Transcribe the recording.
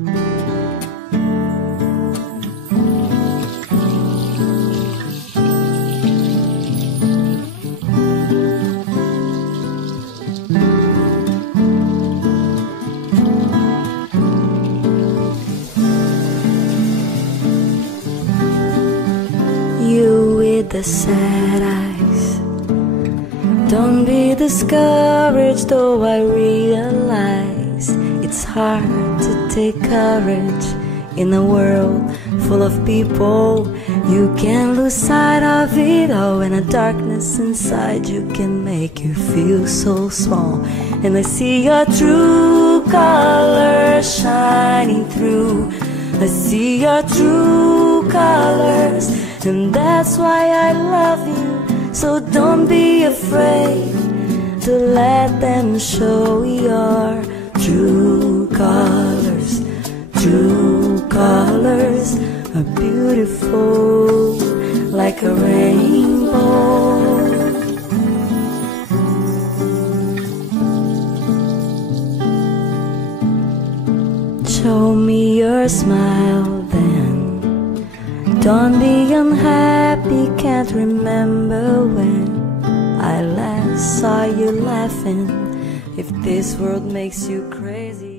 You with the sad eyes, don't be discouraged, though I realize it's hard to take courage in a world full of people. You can lose sight of it all, and a darkness inside you can make you feel so small. And I see your true colors shining through. I see your true colors, and that's why I love you. So don't be afraid to let them show your true colors. True colors are beautiful like a rainbow. Show me your smile then. Don't be unhappy, can't remember when I last saw you laughing. If this world makes you crazy,